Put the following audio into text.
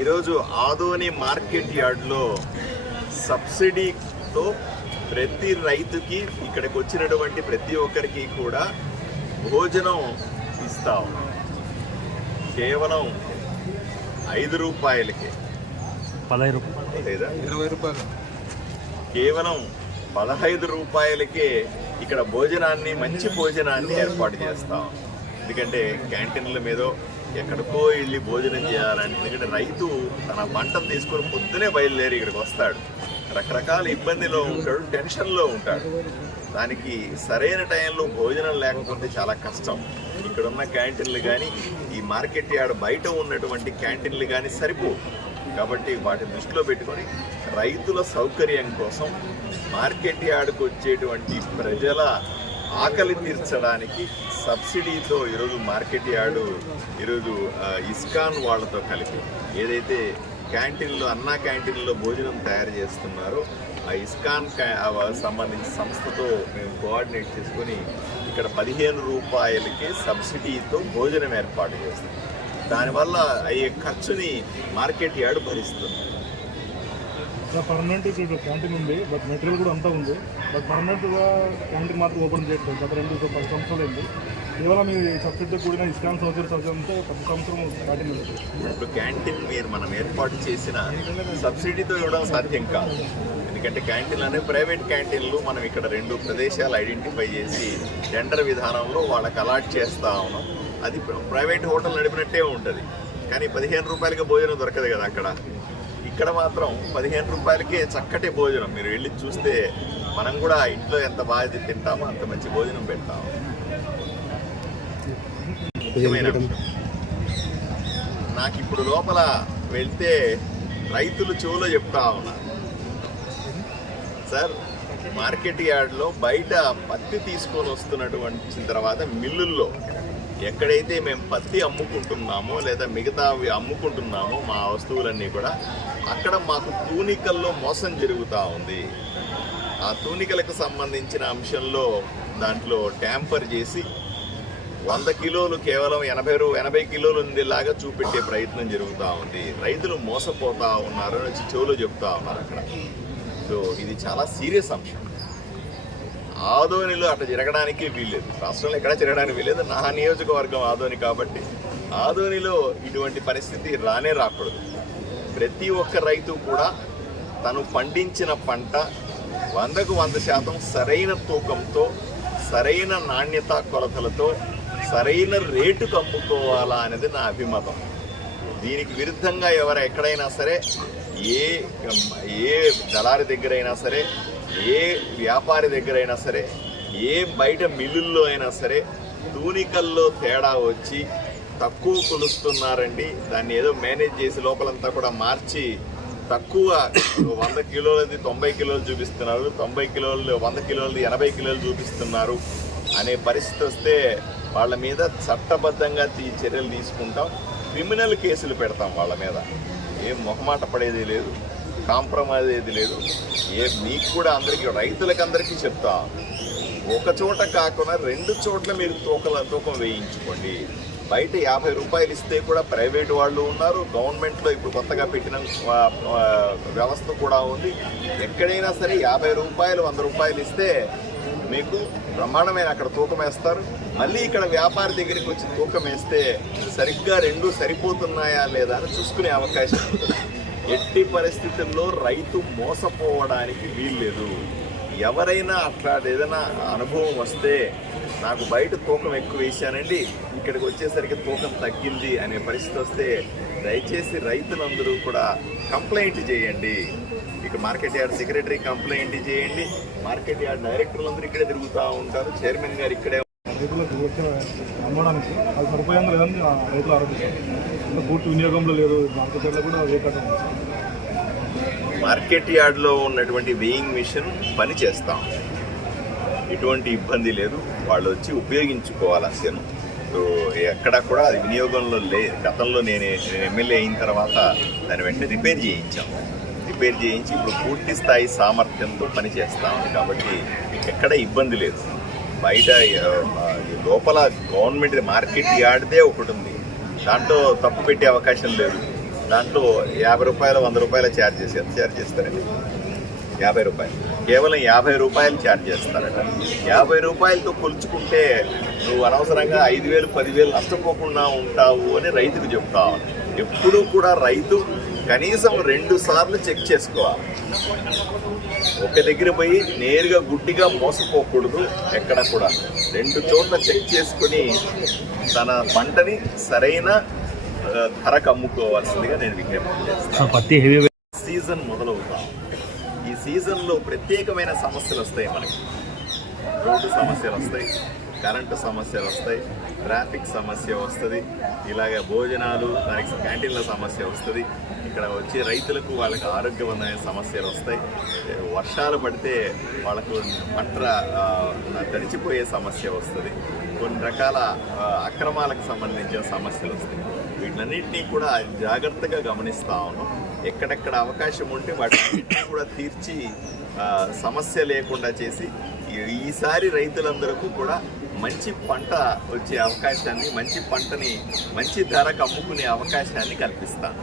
ఈరోజు ఆదోని మార్కెట్ యార్డ్లో సబ్సిడీతో ప్రతి రైతుకి ఇక్కడికి వచ్చినటువంటి ప్రతి ఒక్కరికి కూడా భోజనం ఇస్తాం కేవలం ఐదు రూపాయలకి. పదహైదు రూపాయలు. లేదా? ఇరవై రూపాయలు. కేవలం పదహైదు రూపాయలకే ఇక్కడ భోజనాన్ని మంచి భోజనాన్ని ఏర్పాటు చేస్తాం ఎందుకంటే క్యాంటీన్ల మీద ఎక్కడికో వెళ్ళి భోజనం చేయాలని ఎందుకంటే రైతు తన పంటను తీసుకొని పొద్దునే బయలుదేరి ఇక్కడికి వస్తాడు. రకరకాల ఇబ్బందిలో ఉంటాడు టెన్షన్లో ఉంటాడు. దానికి సరైన టైంలో భోజనం లేకపోతే చాలా కష్టం. ఇక్కడ ఉన్న క్యాంటీన్లు కానీ ఈ మార్కెట్ యార్డ్ బయట ఉన్నటువంటి క్యాంటీన్లు కానీ సరిపోవు. కాబట్టి వాటిని దృష్టిలో పెట్టుకొని రైతుల సౌకర్యం కోసం మార్కెట్ యార్డ్కి వచ్చేటువంటి ప్రజల ఆకలి తీర్చడానికి సబ్సిడీతో ఈరోజు మార్కెట్ యార్డు ఈరోజు ఇస్కాన్ వాళ్ళతో కలిపి ఏదైతే క్యాంటీన్లో అన్నా క్యాంటీన్లో భోజనం తయారు చేస్తున్నారు. ఆ ఇస్కాన్ క్యా- సంబంధించిన సంస్థతో మేము కోఆర్డినేట్ చేసుకొని ఇక్కడ పదిహేను రూపాయలకి సబ్సిడీతో భోజనం ఏర్పాటు చేస్తాం. దానివల్ల అయ్యే ఖర్చుని మార్కెట్ యార్డ్ భరిస్తుంది. పర్మనెంట్ ఇక్కడ క్యాంటీన్ ఉంది బట్ మెటీరియల్ కూడా అంతా ఉంది. బట్ పర్మనెంట్గా క్యాంటీన్ మాత్రం ఓపెన్ చేయట్లేదు. గత రెండు పది సంవత్సరాలు అయింది. కేవలం ఈ సబ్సిడీతో కూడిన ఇస్కాన్ సౌకర్య సౌకర్యంతో ప్రతి సంవత్సరం క్యాంటీన్ ఇప్పుడు క్యాంటీన్ మీరు మనం ఏర్పాటు చేసిన సబ్సిడీతో ఇవ్వడం సాధ్యం కాదు. ఎందుకంటే క్యాంటీన్లు అనే ప్రైవేట్ క్యాంటీన్లు మనం ఇక్కడ రెండు ప్రదేశాలు ఐడెంటిఫై చేసి టెండర్ విధానంలో వాళ్ళకి అలాట్ చేస్తా ఉన్నాం. అది ప్రైవేట్ హోటల్ నడిపినట్టే ఉంటుంది. కానీ పదిహేను రూపాయలకి భోజనం దొరకదు కదా అక్కడ. ఇక్కడ మాత్రం పదిహేను రూపాయలకే చక్కటి భోజనం. మీరు వెళ్ళి చూస్తే మనం కూడా ఇంట్లో ఎంత బాగా తింటామో అంత మంచి భోజనం పెడతాము ముఖ్యమైన. నాకు ఇప్పుడు లోపల వెళ్తే రైతులు చెవులో చెప్తా ఉన్నారు సార్ మార్కెట్ యార్డ్లో బయట పత్తి తీసుకొని వస్తున్నటువంటి తర్వాత మిల్లుల్లో ఎక్కడైతే మేము పత్తి అమ్ముకుంటున్నామో లేదా మిగతావి అమ్ముకుంటున్నామో మా వస్తువులన్నీ కూడా అక్కడ మాకు తూనికల్లో మోసం జరుగుతూ ఉంది. ఆ తూనికలకు సంబంధించిన అంశంలో దాంట్లో ట్యాంపర్ చేసి వంద కిలోలు కేవలం ఎనభై ఎనభై కిలోలు ఉండేలాగా చూపెట్టే ప్రయత్నం జరుగుతూ ఉంది. రైతులు మోసపోతా ఉన్నారు అని వచ్చి చెవులో చెప్తా ఉన్నారు అక్కడ. సో ఇది చాలా సీరియస్ అంశం. ఆదోనిలో అట్లా జరగడానికి వీల్లేదు. రాష్ట్రంలో ఎక్కడ జరగడానికి వీల్లేదు. నా నియోజకవర్గం ఆదోని కాబట్టి. ఆదోనిలో ఇటువంటి పరిస్థితి రానే రాకూడదు. ప్రతి ఒక్క రైతు కూడా తను పండించిన పంట వందకు వంద శాతం సరైన తూకంతో సరైన నాణ్యత కొలతలతో సరైన రేటుకు అమ్ముకోవాలా అనేది నా అభిమతం. దీనికి విరుద్ధంగా ఎవరు ఎక్కడైనా సరే ఏ ఏ దళారి దగ్గరైనా సరే ఏ వ్యాపారి దగ్గరైనా సరే ఏ బయట మిల్లుల్లో అయినా సరే తూనికల్లో తేడా వచ్చి తక్కువ కొలుస్తున్నారండి. దాన్ని ఏదో మేనేజ్ చేసి లోపలంతా కూడా మార్చి తక్కువ వంద కిలోలది తొంభై కిలోలు చూపిస్తున్నారు. తొంభై కిలోలు వంద కిలోలది ఎనభై కిలోలు చూపిస్తున్నారు అనే పరిస్థితి వస్తే వాళ్ళ మీద చట్టబద్ధంగా తీ- చర్యలు తీసుకుంటాం. క్రిమినల్ కేసులు పెడతాం వాళ్ళ మీద. ఏం మొహమాట పడేది లేదు కాంప్రమైజ్ ఏది లేదు. ఏ మీకు కూడా అందరికీ రైతులకు అందరికీ చెప్తా. ఒక చోట కాకుండా రెండు చోట్ల మీరు తూకల తూకం వేయించుకోండి. బయట యాభై రూపాయలు ఇస్తే కూడా ప్రైవేట్ వాళ్ళు ఉన్నారు. గవర్నమెంట్లో ఇప్పుడు కొత్తగా పెట్టిన వ్యవస్థ కూడా ఉంది. ఎక్కడైనా సరే యాభై రూపాయలు వంద రూపాయలు ఇస్తే మీకు బ్రహ్మాండమైన అక్కడ తూకం వేస్తారు. మళ్ళీ ఇక్కడ వ్యాపారి దగ్గరికి వచ్చి తూకం వేస్తే సరిగ్గా రెండు సరిపోతున్నాయా లేదా అని చూసుకునే అవకాశం ఎట్టి పరిస్థితుల్లో రైతు మోసపోవడానికి వీల్లేదు. ఎవరైనా అట్లా ఏదైనా అనుభవం వస్తే నాకు బయట తూకం ఎక్కువ వేసానండి ఇక్కడికి వచ్చేసరికి తూకం తగ్గింది అనే పరిస్థితి వస్తే దయచేసి రైతులందరూ కూడా కంప్లైంట్ చేయండి. ఇక మార్కెట్ యార్డ్ సెక్రటరీ కంప్లైంట్ చేయండి. మార్కెట్ యార్డ్ డైరెక్టర్లు అందరూ ఇక్కడే తిరుగుతూ ఉంటారు. చైర్మన్ గారు ఇక్కడే రైతులకు అమ్మడానికి అది సరిపోయిందో లేదని రైతులు ఆరోపిస్తారు పూర్తి వినియోగంలో లేదు మార్కెట్ యార్డ్లో కూడా ఉంది. మార్కెట్ యార్డ్లో ఉన్నటువంటి వెయింగ్ మిషన్ పని చేస్తాం ఎటువంటి ఇబ్బంది లేదు. వాళ్ళు వచ్చి ఉపయోగించుకోవాలి అసలు సో ఎక్కడ కూడా అది వినియోగంలో లే గతంలో నేను ఎమ్మెల్యే అయిన తర్వాత దాన్ని వెంటనే రిపేర్ చేయించాం. రిపేర్ చేయించి ఇప్పుడు పూర్తి స్థాయి సామర్థ్యంతో పని ఉంది. కాబట్టి ఎక్కడ ఇబ్బంది లేదు. బయట లోపల గవర్నమెంట్ మార్కెట్ యార్డ్దే ఒకటి ఉంది. దాంట్లో తప్పు పెట్టే అవకాశం లేదు. దాంట్లో యాభై రూపాయలు వంద రూపాయల ఛార్జెస్ ఎంత ఛార్జ్ చేస్తారండి? యాభై రూపాయలు. కేవలం యాభై రూపాయలు ఛార్జ్ చేస్తారట. యాభై రూపాయలతో కొలుచుకుంటే నువ్వు అనవసరంగా ఐదు వేలు పదివేలు నష్టపోకుండా ఉంటావు అని రైతుకు చెప్తావు ఎప్పుడూ కూడా రైతు కనీసం రెండు సార్లు చెక్ చేసుకోవాలి. ఒక దగ్గర పోయి నేరుగా గుడ్డిగా మోసపోకూడదు ఎక్కడ కూడా. రెండు చోట్ల చెక్ చేసుకుని తన పంటని సరైన ధరకు అమ్ముకోవాల్సిందిగా నేను విజ్ఞప్తి చేస్తాను. సీజన్ మొదలవుతాం. ఈ సీజన్లో ప్రత్యేకమైన సమస్యలు వస్తాయి మనకి. రోడ్డు సమస్యలు వస్తాయి. కరెంటు సమస్యలు వస్తాయి ట్రాఫిక్ సమస్య వస్తుంది ఇలాగ భోజనాలు దానికి క్యాంటీన్ల సమస్య వస్తుంది. ఇక్కడ వచ్చే రైతులకు వాళ్ళకి ఆరోగ్యమైన సమస్యలు వస్తాయి. వర్షాలు పడితే వాళ్ళకు పంట తడిచిపోయే సమస్య వస్తుంది. కొన్ని రకాల అక్రమాలకు సంబంధించిన సమస్యలు వస్తాయి. వీటన్నిటినీ కూడా జాగ్రత్తగా గమనిస్తూ ఉన్నాం. ఎక్కడెక్కడ అవకాశం ఉంటే వాటిని కూడా తీర్చి సమస్య లేకుండా చేసి ఈసారి రైతులందరికీ కూడా మంచి పంట వచ్చే అవకాశాన్ని మంచి పంటని మంచి ధరకు అమ్ముకునే అవకాశాన్ని కల్పిస్తాను.